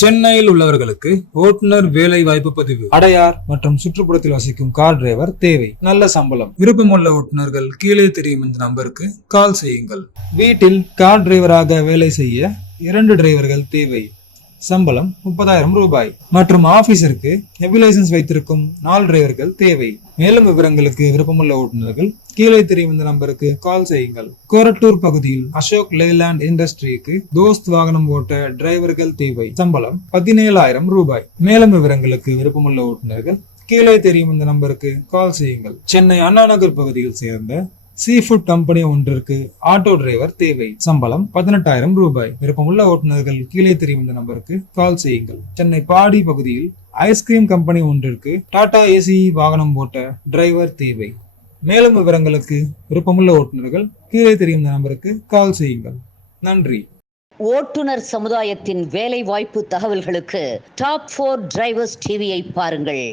சென்னையில் உள்ளவர்களுக்கு ஓட்டுநர் வேலை வாய்ப்பு பதிவு. அடையார் மற்றும் சுற்றுப்புறத்தில் வசிக்கும் கார் டிரைவர் தேவை. நல்ல சம்பளம். விருப்பமுள்ள ஓட்டுநர்கள் கீழே தெரியும் இந்த நம்பருக்கு கால் செய்யுங்கள். வீட்டில் கார் டிரைவராக வேலை செய்ய 2 டிரைவர்கள் தேவை. சம்பளம் 30,000 ரூபாய். மற்றும் ஆபீஸருக்கு ஹெவி லைசன்ஸ் வைத்திருக்கும் 4 டிரைவர்கள் தேவை. மேலும் விவரங்களுக்கு விருப்பமுள்ள ஓட்டுநர்கள் கீழே தெரியும் இந்த நம்பருக்கு கால் செய்யுங்கள். கொரட்டூர் பகுதியில் அசோக் லேலாண்ட் இண்டஸ்ட்ரிக்கு தோஸ்த் வாகனம் ஓட்ட டிரைவர்கள் தேவை. சம்பளம் 17,000 ரூபாய். மேலும் விவரங்களுக்கு விருப்பமுள்ள ஓட்டுநர்கள் கீழே தெரியும் இந்த நம்பருக்கு கால் செய்யுங்கள். சென்னை அண்ணா நகர் பகுதியில் சேர்ந்த சீ ஃபுட் கம்பெனி ஒன்றிற்கு ஆட்டோ டிரைவர் தேவை. சம்பளம் 18,000 ரூபாய். விருப்பமுள்ள ஓட்டுநர்கள் கீழே தெரியும் இந்த நம்பருக்கு கால் செய்யுங்கள். சென்னை பாடி பகுதியில் ஐஸ்கிரீம் கம்பெனி ஒன்றிற்கு டாடா ஏசி வாகனம் ஓட்ட டிரைவர் தேவை. மேலும் விவரங்களுக்கு விருப்பமுள்ள ஓட்டுநர்கள் கீழே தெரியும் இந்த நம்பருக்கு கால் செய்யுங்கள். நன்றி. ஓட்டுநர் சமுதாயத்தின் வேலை வாய்ப்பு தகவல்களுக்கு டாப் 4 டிரைவர்ஸ் டிவியை பாருங்கள்.